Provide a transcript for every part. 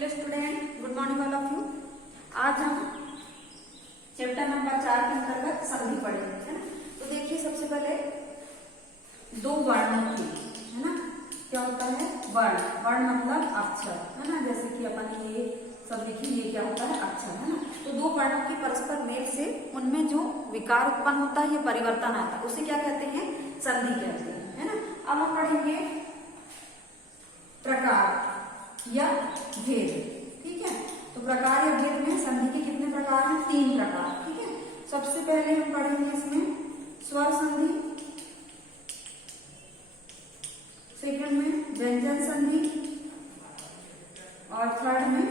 Hello student, good morning all of you. आज हम chapter number 4 के अंतर्गत संधि पढ़ेंगे, है ना। तो देखिए, सबसे पहले दो वर्णों की, है ना, क्या होता है वर्ण। वर्ण मतलब अक्षर, है ना। जैसे कि अपन ये सब लिखी, ये क्या होता है अक्षर, है ना। तो दो वर्णों की परस्पर मेल से उनमें जो विकार उत्पन्न होता है, ये परिवर्तन आता है, उसे क्या कहते हैं, संधि कहते हैं, है ना। अब हम पढ़ेंगे प्रकार या भेद, ठीक है। तो प्रकार या भेद में संधि के कितने प्रकार हैं, 3 प्रकार, ठीक है। सबसे पहले हम पढ़ेंगे इसमें स्वर संधि, सेकंड में व्यंजन संधि और थर्ड में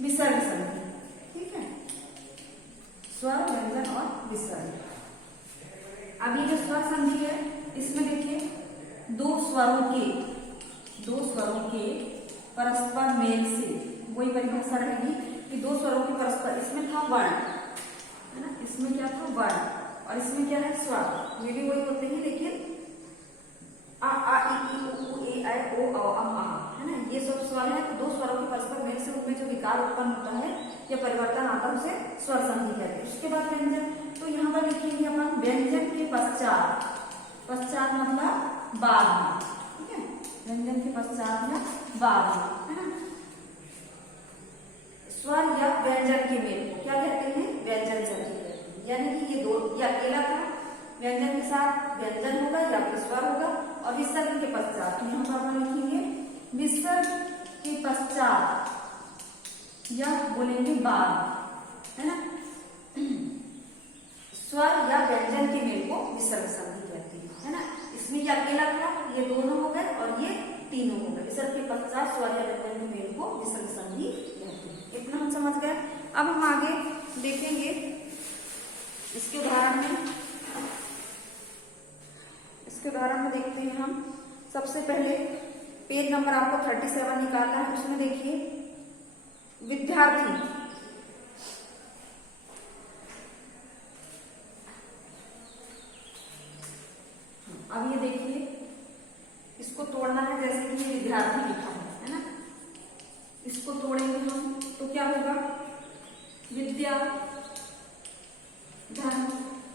विसर्ग संधि, ठीक है। स्वर, व्यंजन और विसर्ग। अब ये जो स्वर संधि है, इसमें देखिए दो स्वरों के परस्पर मेल से, वही परिभाषा रहेगी कि दो स्वरों के परस्पर, इसमें था वर्ण, है ना, इसमें क्या था वर्ण, और इसमें क्या है स्वर। ये भी वही होते हैं, लेकिन आ ई उ ए ऐ ओ औ अम आ, है ना, ये सब स्वर है। तो दो स्वरों के परस्पर मेल से उनमें जो विकार उत्पन्न होता है या परिवर्तन आता है, उसे स्वर संधि कहते हैं। उसके बाद व्यंजन, तो यहाँ पर लिखेंगे अपन व्यंजन के पश्चात, पश्चात मतलब बाद में, ठीक है। व्यंजन के पश्चात या बाद में, है ना। स्वर या व्यंजन के मेल को क्या कहते हैं, व्यंजन संधि कहते हैं। यानी कि ये दो, या अकेला था, व्यंजन के साथ व्यंजन होगा या फिर स्वर होगा, और विसर्ग के पश्चात यहाँ पर हम लिखेंगे विसर्ग के पश्चात या बोलेंगे बाद, है ना। स्वर या व्यंजन के मेल को विसर्ग संधि कहते हैं, है ना। इसमें ये अकेला था, ये दोनों हो गए और ये तीनों हो गए। विसर्ग के पश्चात स्वर या व्यंजन के मेल को विसर्ग संधि कहते हैं। इतना हम समझ गए। अब हम आगे देखेंगे इसके उदाहरण में। इसके उदाहरण में देखते हैं हम। सबसे पहले पेज नंबर आपको 37 निकालना है। उसमें देखिए विद्यार्थी, अब ये देखिए इसको तोड़ना है। जैसे कि ये विद्यार्थी लिखा है ना, इसको तोड़ेंगे हम तो क्या होगा, विद्या धन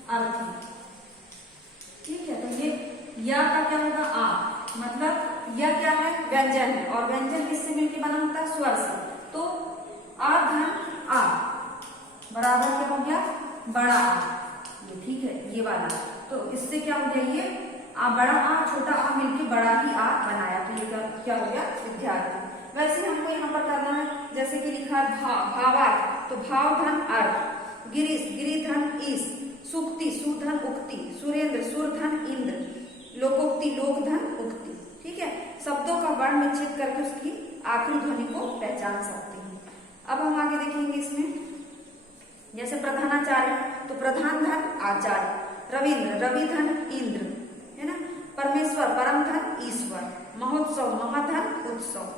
अर्थ, ठीक है। तो ये या का क्या होगा, आ, मतलब या क्या है, व्यंजन है, और व्यंजन किससे मिलकर बना होता है, स्वर से। तो आ धन आ बराबर क्या हो गया, बड़ा आ, ये ठीक है, ये वाला। तो इससे क्या हो गया, ये आ, बड़ा आ छोटा आ मिलके बड़ा ही आ बनाया। तो ये क्या हो गया, विद्यार्थी। वैसे हमको यहाँ पर करना है, जैसे कि लिखा है भावार्थ, तो भाव धन अर्थ, गिरीश गिरी धन ईश, सुक्ति सुधन उक्ति, सुरेंद्र सुरधन इंद्र, लोकोक्ति लोक धन उक्ति, ठीक है। शब्दों का वर्ण निश्चित करके उसकी आखिरी ध्वनि को पहचान सकते हैं। अब हम आगे देखेंगे इसमें, जैसे प्रधानाचार्य, तो प्रधान धन आचार्य, रविंद्र रवि धन इंद्र, है ना। परमेश्वर परम धन ईश्वर, महोत्सव महाधन उत्सव,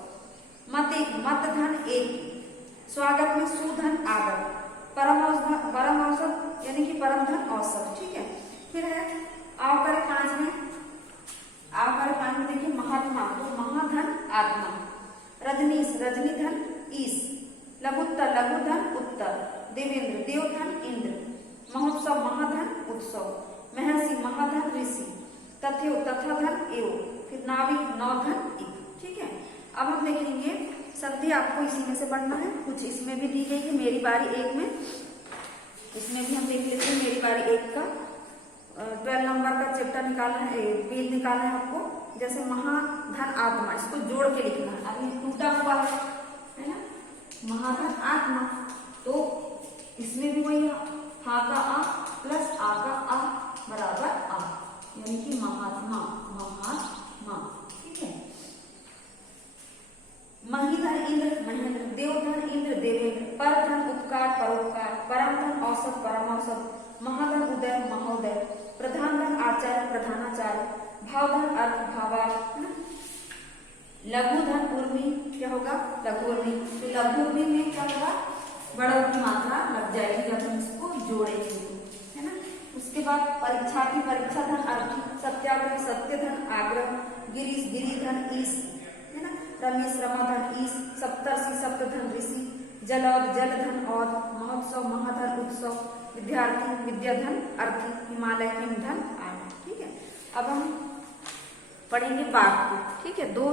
मत धन एक, स्वागत में सुधन आगत, परम औसत यानी कि परम धन औसत, ठीक है। फिर है आवकारी 5 में, आवकारी 5 में देखिए महात्मा, तो महाधन आत्मा, रजनीश रजनी धन ईश, लघुत्तर लघु धन उत्तर, देवेंद्र देवधन इंद्र, महोत्सव महाधन उत्सव, महर्षि महाधन ऋषि, तथ्यो तथा धन एव, फिर नाविक नौधन इक, ठीक है। अब हम देखेंगे संधि, आपको इसी में से पढ़ना है। कुछ इसमें भी दी गई है, मेरी बारी 1 में, इसमें भी हम देख लेते हैं। मेरी बारी 1 का 12 नंबर का चैप्टर निकालना है, पेज निकालना है आपको। जैसे महाधन आत्मा, इसको जोड़ के लिखना है। अभी टूटा हुआ है ना, महाधन आत्मा, तो इसमें भी वही हा का आ प्लस आ का आ बराबर आ, यानी कि महात्मा महात्मा, ठीक है। महीधन इंद्र महेंद्र, देवधन इंद्र देवेंद्र, परधन उपकार परोपकार, परम धन औसत परमौसत, महाधन उदय महोदय, प्रधान धन आचार्य प्रधानाचार्य, भावधन अर्थ भावार्थ, है ना। लघु धन उर्मी, क्या होगा, लघु उर्मी। तो लघु उर्मी में क्या होगा, बड़ों की मात्रा लग जाएगी जब हम इसको जोड़ेंगे, है ना। उसके बाद परीक्षार्थी परीक्षा धन अर्थ, सत्याग्रह सत्य धन आग्रह, गिरीश गिरी धन ईश, है ना। रमेश रमाधन ईश, सप्तर्षि सप्तधन ऋषि, जलौद जलधन औद, महोत्सव महाधन उत्सव, विद्यार्थी विद्याधन अर्थी, हिमालय हिमधन आदि। ठीक है, अब हम पढ़ेंगे वाक्य। ठीक है, दो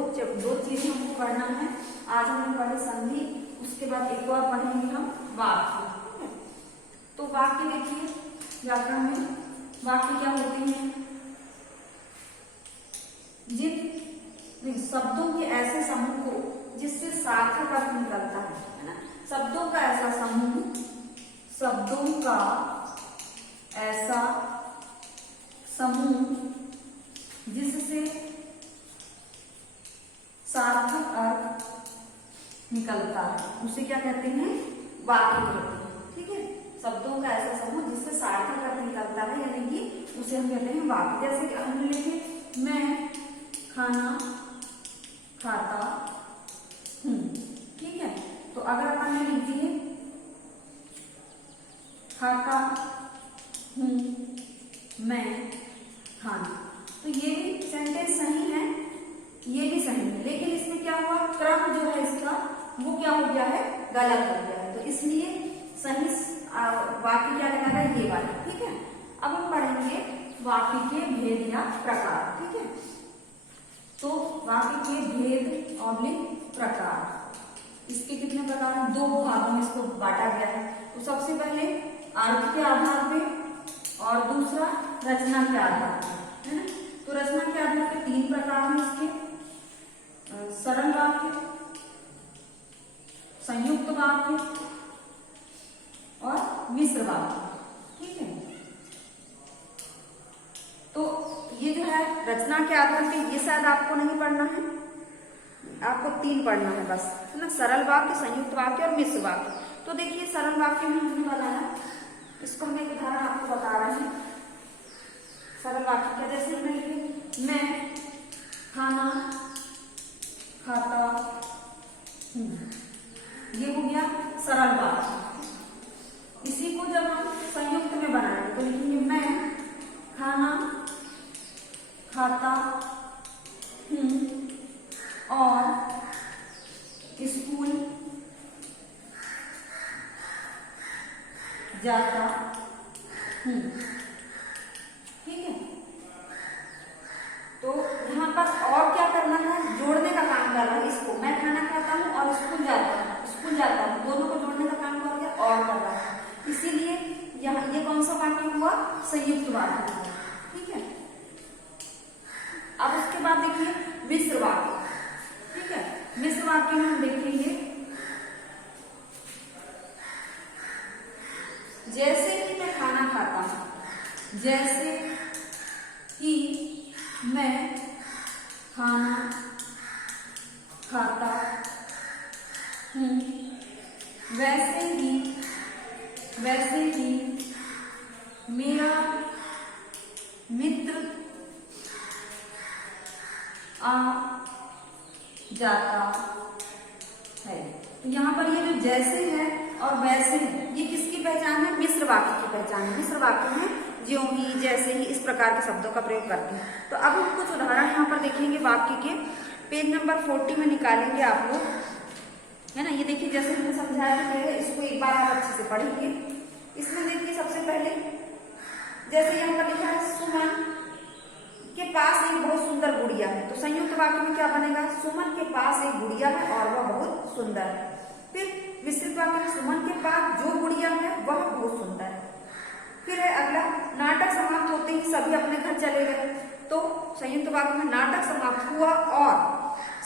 चीजें हमको पढ़ना है। आज हमने पढ़े संधि, उसके बाद एक और पढ़ेंगे हम वाक्य। ठीक है, तो वाक्य देखिए, व्याकरण में वाक्य क्या होते हैं? जिन शब्दों के ऐसे समूह को जिससे सार्थक अर्थ निकलता है ना, शब्दों का ऐसा समूह, शब्दों का ऐसा समूह जिससे सार्थक अर्थ निकलता है, उसे क्या कहते हैं? वाक्य कहते हैं। ठीक है, शब्दों का ऐसा समूह जिससे सार्थक अर्थ निकलता है, यानी कि उसे हम कहते हैं वाक्य। जैसे कि हमने लिखे मैं खाना खाता हूं। ठीक है, तो अगर अपन ने लिख दिए खाता हूं मैं खाना, तो ये भी सेंटेंस सही है, ये भी सही है, लेकिन इसमें क्या हुआ? क्रम जो है इसका वो क्या हो गया है? गलत हो गया है। तो इसलिए सही वाक्य क्या लगाना है? ये वाला। ठीक है, अब हम पढ़ेंगे वाक्य के भेद या प्रकार। ठीक है, तो वाक्य के भेद और प्रकार, इसके कितने प्रकार हैं? दो भागों में इसको बांटा गया है। तो सबसे पहले अर्थ के आधार पे और दूसरा रचना के आधार पे, है ना। तो रचना के आधार पे तीन प्रकार हैं इसके: सरल वाक्य, संयुक्त वाक्य और मिश्र वाक्य। ठीक है, तो ये जो है रचना के आधार पे, ये शायद आपको नहीं पढ़ना है, आपको तीन पढ़ना है बस, है ना। सरल वाक्य, संयुक्त वाक्य और मिश्र वाक्य। तो देखिए सरल वाक्य में हमने बनाया, इसको हम एक उदाहरण आपको बता रहे हैं। सरल वाक्य क्या? जैसे हमने लिखे मैं खाना खाता हूं, ये हो गया सरल वाक्य। इसी को जब हम संयुक्त में बनाएंगे तो लिखेंगे मैं खाना खाता हूं और स्कूल जाता हूं। ठीक है, तो यहाँ पर और क्या करना है? जोड़ने का काम करना है। इसको मैं खाना खाता हूँ और स्कूल जाता हूँ, दोनों को जोड़ने का काम कर दिया और कर रहा है। इसीलिए यहाँ ये कौन सा वाक्य हुआ? संयुक्त वाक्य हुआ। ठीक है, अब उसके बाद देखिए मिश्र वाक्य। ठीक है, मिश्र वाक्य में हम देखेंगे जैसे ही मैं खाना खाता हूं, जैसे ही मैं खाना खाता हूं, वैसे ही मेरा मित्र आ जाता है। तो यहाँ पर ये जो जैसे है और वैसे है, ये किसकी पहचान है? मिश्र वाक्य की पहचान है। मिश्र वाक्य में ज्यों ही, जैसे ही, इस प्रकार के शब्दों का प्रयोग करते हैं। तो अब हम कुछ उदाहरण यहाँ पर देखेंगे वाक्य के। पेज नंबर 40 में निकालेंगे आप लोग, है ना। ये देखिए जैसे हमने समझाया है, इसको एक बार आप अच्छे से पढ़ेंगे। इसमें देखिए सबसे पहले जैसे यहाँ पर लिखा है सुमन के पास एक बहुत सुंदर गुड़िया है, तो संयुक्त वाक्य में क्या बनेगा? सुमन के पास एक गुड़िया है और वह बहुत सुंदर है। फिर विस्तृत वाक्य में सुमन के पास जो गुड़िया है वह बहुत सुंदर है। फिर है अगला, नाटक समाप्त होते ही सभी अपने घर चले गए, तो संयुक्त वाक्य में नाटक समाप्त हुआ और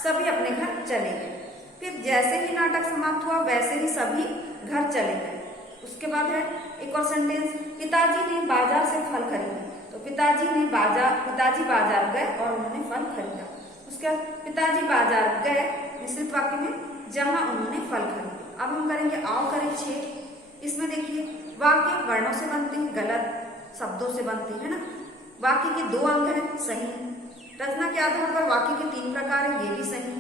सभी अपने घर चले गए। फिर जैसे ही नाटक समाप्त हुआ वैसे ही सभी घर चले गए। उसके बाद है एक और सेंटेंस, पिताजी ने बाजार से फल खरीदे, तो पिताजी बाजार गए और उन्होंने फल खरीदा। उसके बाद पिताजी बाजार गए मिश्रित वाक्य में, जहां उन्होंने फल खरीदे। अब हम करेंगे आओ करें 6। इसमें देखिए वाक्य वर्णों से बनते हैं, गलत शब्दों से बनते हैं ना। वाक्य के 2 अंग हैं, सही। रचना के आधार पर वाक्य के 3 प्रकार हैं, ये भी सही।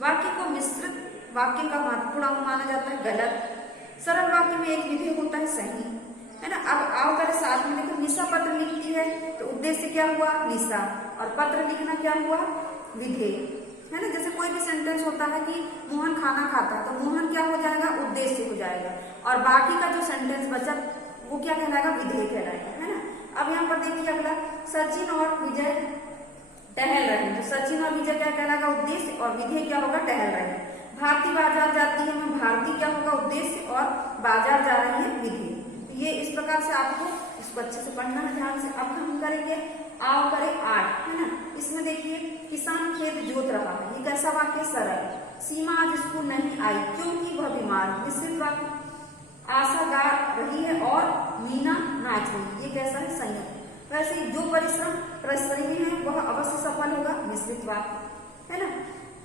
वाक्य को मिश्रित वाक्य का महत्वपूर्ण अंग माना जाता है, गलत। सरल वाक्य में एक विधेय होता है, सही, है ना। अब आओ करें साथ में, देखो निशा पत्र लिखती है तो उद्देश्य क्या हुआ? निशा, और पत्र लिखना क्या हुआ? विधेय, है ना। जैसे कोई भी सेंटेंस सेंटेंस होता है कि मोहन खाना खाता है, तो मोहन क्या हो जाएगा, उद्देश्य हो जाएगा, और बाकी का जो सेंटेंस बचा वो क्या कहलाएगा, विधेय कहलाएगा, है ना। अब यहाँ पर देखिए अगला, सचिन और विजय टहल रहे हैं, तो सचिन और विजय क्या कहलाएगा, उद्देश्य, और विधेय क्या होगा, टहल रहे हैं। भारती बाजार जाती है में भारती क्या होगा, उद्देश्य, और बाजार जा रही है विधेय। तो ये इस प्रकार से आपको इसको अच्छे से पढ़ना है ध्यान से। अब हम करेंगे आओ करें 8, है ना। इसमें देखिए किसान खेत जोत रहा है, ये कैसा वाक्य, सरल। सीमा आज स्कूल नहीं आई क्योंकि वह बीमार है, मिश्रित वाक्य। आशा गा रही है और मीना नाच रही, ये कैसा है, संयुक्त। वैसे जो परिश्रमी है वह अवश्य सफल होगा, मिश्रित वाक्य, है ना।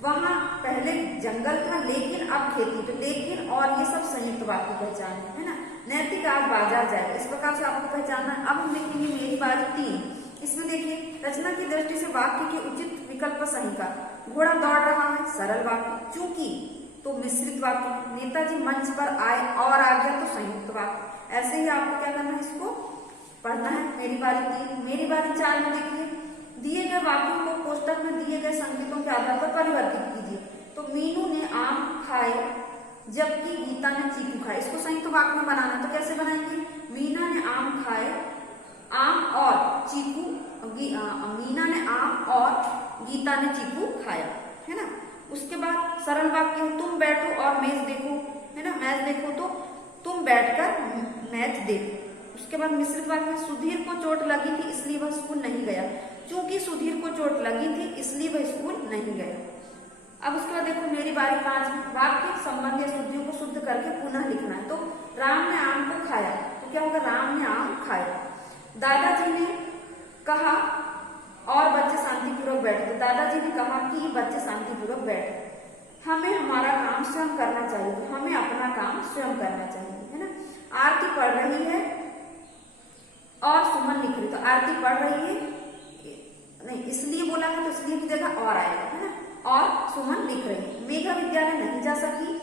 वहां पहले जंगल था लेकिन अब खेती, तो लेकिन और ये सब संयुक्त वाक्य पहचान है ना। नैतिक आज बाजार जाएगा, इस प्रकार से आपको पहचानना है। अब हम देखेंगे मेरी बारी 3। इसमें देखिए रचना की दृष्टि से वाक्य के उचित विकल्प सही का। घोड़ा दौड़ रहा है, सरल वाक्य, चूंकि तो मिश्रित वाक्य। नेताजी मंच पर आए और आ गया, तो संयुक्त वाक्य। ऐसे ही आपको क्या करना है, इसको पढ़ना है। मेरी बारी 3। मेरी बारी 4 में देखिए दिए गए वाक्यों को कोष्टक में दिए गए संकेतों के आधार पर परिवर्तित कीजिए। तो मीनू ने आम खाए जबकि गीता ने चीकू खाए, इसको संयुक्त वाक्य में बनाना, तो कैसे बनाएंगे, मीना ने आम खाए, आम और चीकू, मीना ने आम और गीता ने चीकू खाया, है ना। उसके बाद सरल वाक्य, तुम बैठो और मैच देखो, है ना, मैच देखो तो तुम बैठकर मैच देखो। उसके बाद मिश्रित वाक्य, सुधीर को चोट लगी थी इसलिए वह स्कूल नहीं गया, चूंकि सुधीर को चोट लगी थी इसलिए वह स्कूल नहीं गया। अब उसके बाद देखो मेरी बारी 5 में, वाक्य संबंध या शुद्धियों को शुद्ध करके पुनः लिखना है। तो राम ने आम को खाया, तो क्या होगा, राम ने आम खाया। दादाजी ने कहा और बच्चे शांतिपूर्वक बैठे, तो दादाजी ने कहा कि बच्चे शांतिपूर्वक बैठे। हमें हमारा काम स्वयं करना चाहिए, तो हमें अपना काम स्वयं करना चाहिए, है ना। आरती पढ़ रही है और सुमन लिख रही, तो आरती पढ़ रही है नहीं, इसलिए बोला है तो इसलिए की जगह और आएगा, है ना। और सुमन लिख रही है। मेघा विद्यालय नहीं जा सकी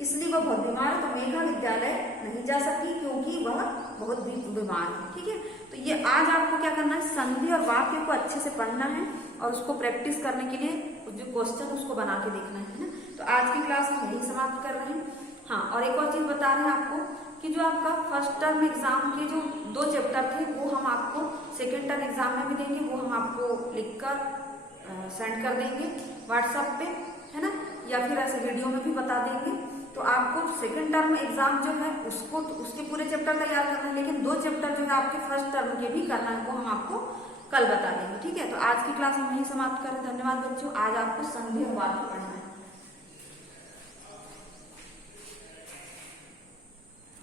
इसलिए वह बहुत बीमार है, तो मेघा विद्यालय नहीं जा सकी क्योंकि वह बहुत बीमार है, ठीक है। तो ये आज आपको क्या करना है, संधि और वाक्य को अच्छे से पढ़ना है और उसको प्रैक्टिस करने के लिए जो क्वेश्चन उसको बना के देखना है ना। तो आज की क्लास हम यही समाप्त कर रहे हैं। हाँ, और एक और चीज बता रहे हैं आपको कि जो आपका फर्स्ट टर्म एग्जाम के जो 2 चैप्टर थे वो हम आपको सेकेंड टर्म एग्जाम में भी देंगे, वो हम आपको लिखकर सेंड कर देंगे व्हाट्सएप पे, है ना, या फिर ऐसे वीडियो में भी बता देंगे। तो आपको सेकंड टर्म एग्जाम जो है उसको उसके पूरे चैप्टर तैयार करना है, लेकिन 2 चैप्टर जो है आपके फर्स्ट टर्म के भी करना है, वो हम आपको कल बता देंगे, ठीक है। तो आज की क्लास हम यही समाप्त करें। धन्यवाद बच्चों। आज आपको संधि और वाक्य